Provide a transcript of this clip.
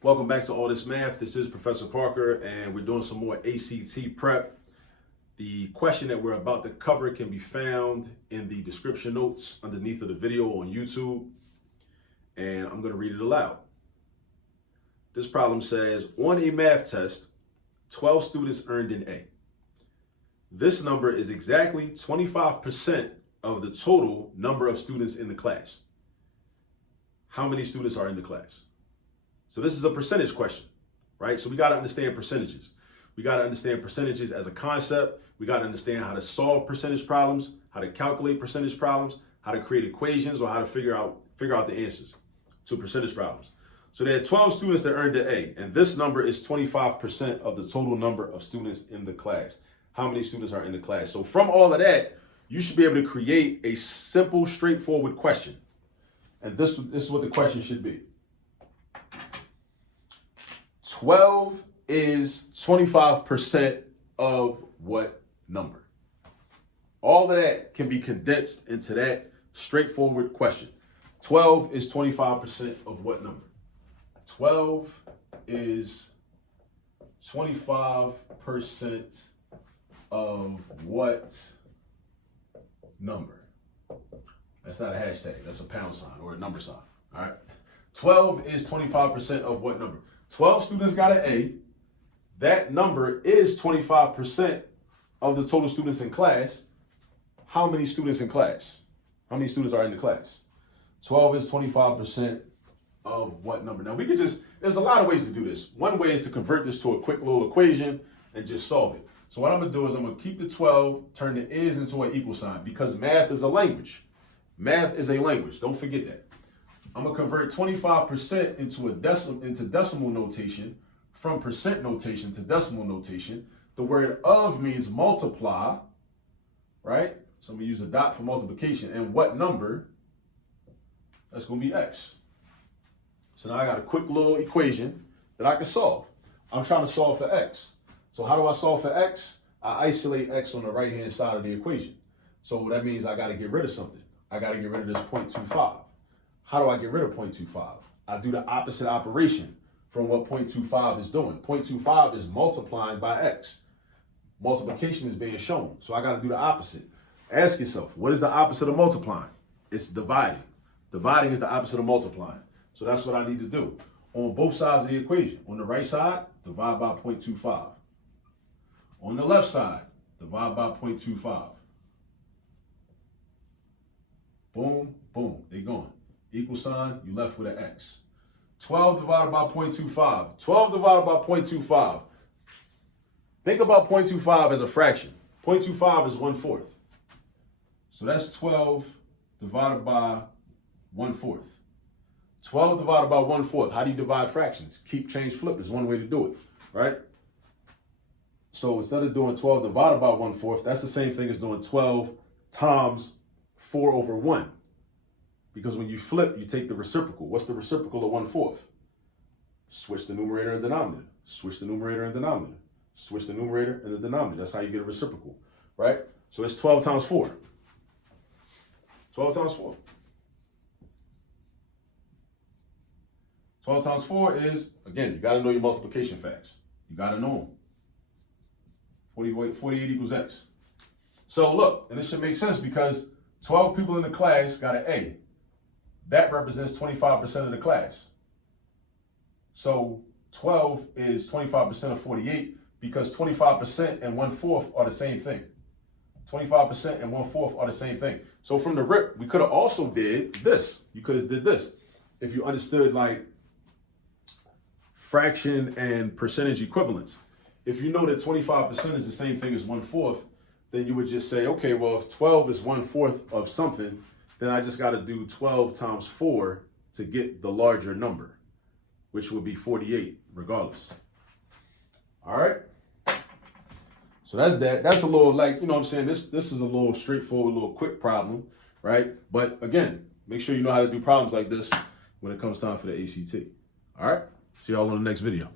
Welcome back to All This Math. This is Professor Parker, and we're doing some more ACT prep. The question that we're about to cover can be found in the description notes underneath of the video on YouTube, and I'm going to read it aloud. This problem says, on a math test, 12 students earned an A. This number is exactly 25% of the total number of students in the class. How many students are in the class? So this is a percentage question, right? So we got to understand percentages. We got to understand percentages as a concept. We got to understand how to solve percentage problems, how to calculate percentage problems, how to create equations, or how to figure out the answers to percentage problems. So there are 12 students that earned an A, and this number is 25% of the total number of students in the class. How many students are in the class? So from all of that, you should be able to create a simple, straightforward question. And this is what the question should be. 12 is 25% of what number? All of that can be condensed into that straightforward question. 12 is 25% of what number? 12 is 25% of what number? That's not a hashtag, that's a pound sign or a number sign, all right? 12 is 25% of what number? 12 students got an A. That number is 25% of the total students in class. How many students in class? How many students are in the class? 12 is 25% of what number? Now we could there's a lot of ways to do this. One way is to convert this to a quick little equation and just solve it. So what I'm gonna do is I'm gonna keep the 12, turn the is into an equal sign because math is a language. Math is a language, don't forget that. I'm gonna convert 25% into decimal notation, from percent notation to decimal notation. The word of means multiply, right? So I'm gonna use a dot for multiplication. And what number? That's gonna be X. So now I got a quick little equation that I can solve. I'm trying to solve for X. So how do I solve for X? I isolate X on the right-hand side of the equation. So that means I gotta get rid of something. I gotta get rid of this 0.25. How do I get rid of 0.25? I do the opposite operation from what 0.25 is doing. 0.25 is multiplying by X. Multiplication is being shown. So I got to do the opposite. Ask yourself, what is the opposite of multiplying? It's dividing. Dividing is the opposite of multiplying. So that's what I need to do. On both sides of the equation. On the right side, divide by 0.25. On the left side, divide by 0.25. Boom, boom, they're gone. Equal sign, you left with an X. 12 divided by 0.25. 12 divided by 0.25. Think about 0.25 as a fraction. 0.25 is 1/4. So that's 12 divided by 1/4. 12 divided by 1/4. How do you divide fractions? Keep, change, flip is one way to do it, right? So instead of doing 12 divided by 1/4, that's the same thing as doing 12 times 4/1. Because when you flip, you take the reciprocal. What's the reciprocal of 1/4? Switch the numerator and denominator. Switch the numerator and denominator. Switch the numerator and the denominator. That's how you get a reciprocal, right? So it's 12 times 4. 12 times 4. 12 times 4 is, again, you got to know your multiplication facts. You got to know them. 48 equals X. So look, and this should make sense because 12 people in the class got an A. That represents 25% of the class. So 12 is 25% of 48 because 25% and 1/4 are the same thing. 25% and 1/4 are the same thing. So from the rip, we could have also did this. You could have did this. If you understood like fraction and percentage equivalence. If you know that 25% is the same thing as 1/4, then you would just say, okay, well, if 12 is 1/4 of something, then I just got to do 12 times 4 to get the larger number, which would be 48 regardless. All right. So that's that. That's a little like, you know what I'm saying? This is a little straightforward, little quick problem, right? But again, make sure you know how to do problems like this when it comes time for the ACT. All right. See y'all on the next video.